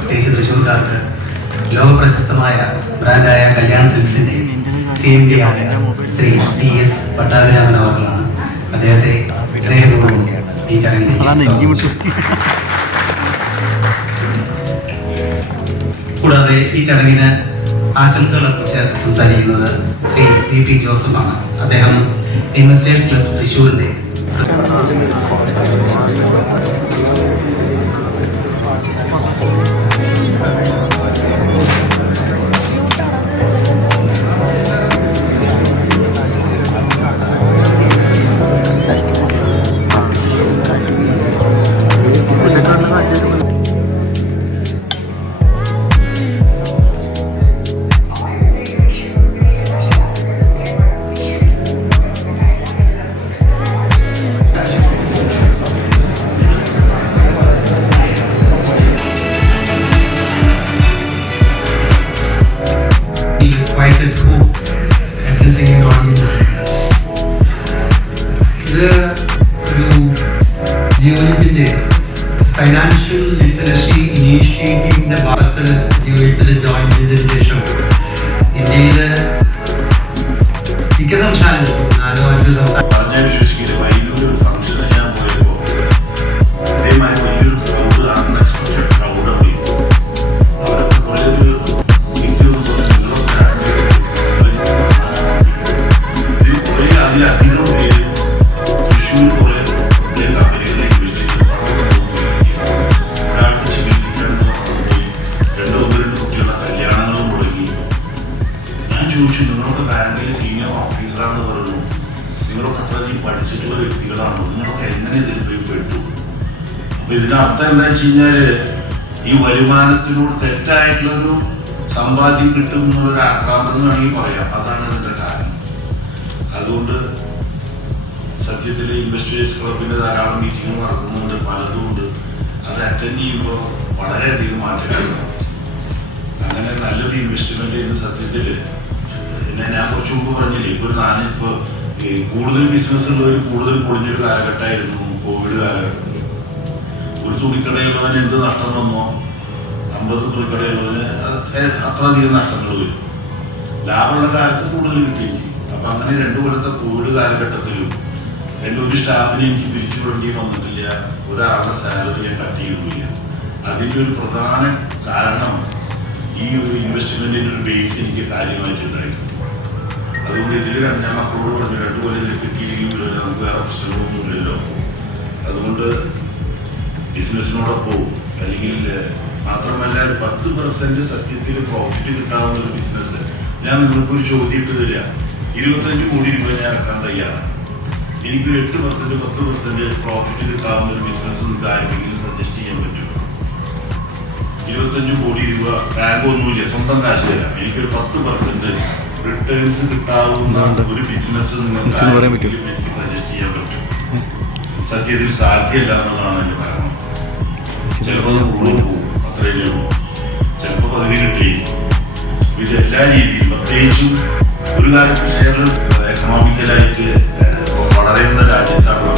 പ്രത്യേകിച്ച് തൃശ്ശൂർക്കാർക്ക് ലോകപ്രശസ്തമായ ബ്രാൻഡായ കല്യാൺ സിൽക്സിന്റെ CMD ആയ Shri TS Pattabhiraman അവർകളാണ്. അദ്ദേഹത്തെ സ്നേഹപൂർവ്വം ഈ ചടങ്ങിലേക്ക് കൂടാതെ ഈ ചടങ്ങിന് ആശംസകൾ അർപ്പിച്ച് സംസാരിക്കുന്നത് ശ്രീ VP ജോസഫാണ്. അദ്ദേഹം ഇൻവെസ്റ്റേഴ്സ് ക്ലബ് തൃശ്ശൂരിന്റെ ജീവിതത്തിന്റെ ഫൈനാൻഷ്യൽ ലിറ്ററസി ഇനീഷ്യേറ്റീവിന്റെ ഭാഗത്തിൽ ജീവിതത്തിൽ ജോയിൻ ചെയ്തതിനു ശേഷം ഇന്ത്യയിൽ മിക്ക സംസ്ഥാനങ്ങളിലും 4-5 സംസ്ഥാനം വിശ്വസിക്കില്ല. വൈകിട്ടൊരു ഫംഗ്ഷന് ഞാൻ പോയപ്പോൾ ഇതേമാതിരി വലിയൊരു ക്രൗഡ്, അൺഎക്സ്പെക്ടഡ് ക്രൗഡ് അവിടെ അവരൊക്കെ കുറേ ഒരു ഇതിൽ കുറേ അതിലധികം പേര് തൃശ്ശൂർ കുറേ പുതിയ കമ്പനികളിലേക്ക് വിളിച്ചിട്ട് ഒരാൾക്ക് ചികിത്സിക്കാൻ തുടങ്ങി. 2 കുട്ടികളുടെ കല്യാണങ്ങളും മുടങ്ങി. ഞാൻ ചോദിച്ചു, നിങ്ങളൊക്കെ ബാങ്കിൽ സീനിയർ ഓഫീസറാണെന്ന് പറഞ്ഞു, നിങ്ങളൊക്കെ അത്രയധികം പഠിച്ചിട്ടുള്ള വ്യക്തികളാണോ, നിങ്ങളൊക്കെ എങ്ങനെ ഇതിൽ പോയി പെട്ടു? അപ്പൊ ഇതിനർത്ഥം എന്താ വെച്ച് കഴിഞ്ഞാല് ഈ വരുമാനത്തിനോട് തെറ്റായിട്ടുള്ളൊരു സമ്പാദ്യം കിട്ടും എന്നുള്ളൊരു ആക്രാന്തം എന്ന് വേണമെങ്കിൽ പറയാം. അതാണ് ഇതിന്റെ കാരണം. അതുകൊണ്ട് സത്യത്തിൽ ഇൻവെസ്റ്റേഴ്സ് ക്ലബിന്റെ ധാരാളം മീറ്റിംഗ് നടക്കുന്നുണ്ട്, പലതും ഉണ്ട്. അത് അറ്റൻഡ് ചെയ്യുമ്പോൾ വളരെയധികം മാറ്റങ്ങളുണ്ട്. അങ്ങനെ നല്ലൊരു ഇൻവെസ്റ്റ്മെന്റ് ചെയ്യുന്ന സത്യത്തില് പിന്നെ ഞാൻ കുറച്ച് മുമ്പ് പറഞ്ഞില്ലേ, ഞാനിപ്പോ കൂടുതൽ ബിസിനസ് ഉള്ളവർ കൂടുതൽ പൊളിഞ്ഞൊരു കാലഘട്ടമായിരുന്നു കോവിഡ് കാലഘട്ടത്തിൽ. ഒരു തുണിക്കടയുള്ളവന് എന്ത് നഷ്ടം വന്നോ 50 തുണിക്കടയുള്ളവന് അത്രയധികം നഷ്ടങ്ങൾ വരും. ലാഭമുള്ള കാലത്ത് കൂടുതൽ കിട്ടിയില്ല. അപ്പൊ അങ്ങനെ 2 കൊല്ലത്തെ കോവിഡ് കാലഘട്ടത്തിലും എൻ്റെ ഒരു സ്റ്റാഫിനെ എനിക്ക് പിരിച്ചുവിടേണ്ടി വന്നിട്ടില്ല, ഒരാളുടെ സാലറി ഞാൻ കട്ട് ചെയ്തില്ല. അതിൻ്റെ ഒരു പ്രധാന കാരണം ഈ ഒരു ഇൻവെസ്റ്റ്മെന്റിന്റെ ഒരു ബേസ് എനിക്ക് കാര്യമായിട്ടുണ്ടായിരുന്നു. അതുകൊണ്ട് ഇതിൽ ഞാൻ മക്കളോട് പറഞ്ഞു, 2 കൊല്ലം ഇതിൽ കിട്ടിയില്ലെങ്കിൽ നമുക്ക് വേറെ പ്രശ്നങ്ങളൊന്നുമില്ലല്ലോ. അതുകൊണ്ട് ബിസിനസ്സിനോടൊപ്പം പോകും. അല്ലെങ്കിൽ മാത്രമല്ല 10% സത്യത്തിൽ പ്രോഫിറ്റ് കിട്ടാവുന്ന ഒരു ബിസിനസ് ഞാൻ നിങ്ങൾക്കൊരു ചോദ്യം ഇട്ട് തരിക. 25 കോടി രൂപ ഞാൻ ഇറക്കാൻ തയ്യാറാണ്. എനിക്കൊരു 8% 10% പ്രോഫിറ്റ് കിട്ടാവുന്ന ഒരു ബിസിനസ് നിങ്ങൾക്ക് ആരെങ്കിലും സജസ്റ്റ് ചെയ്യാൻ പറ്റുമോ? 25 കോടി രൂപ ബാങ്ക് ഒന്നുമില്ല, സ്വന്തം കാശ് തരാം. എനിക്കൊരു 10% റിട്ടേൺസ് കിട്ടാവുന്ന ഒരു ബിസിനസ് നിങ്ങൾക്ക് എനിക്ക് സജസ്റ്റ് ചെയ്യാൻ പറ്റും? സത്യത്തിൽ സാധ്യമല്ല എന്നുള്ളതാണ് എൻ്റെ കാരണം. ചിലപ്പോൾ അത് മുഴുവൻ പോകും, അത്രയേ ഉള്ളൂ. ചിലപ്പോൾ പകുതി കിട്ടിയും. ഇത് എല്ലാ രീതിയിലും, പ്രത്യേകിച്ചും ഒരു കാലത്ത് ഷെയർ എക്കണോമിക്കലായിട്ട് വളരുന്ന രാജ്യത്താണ്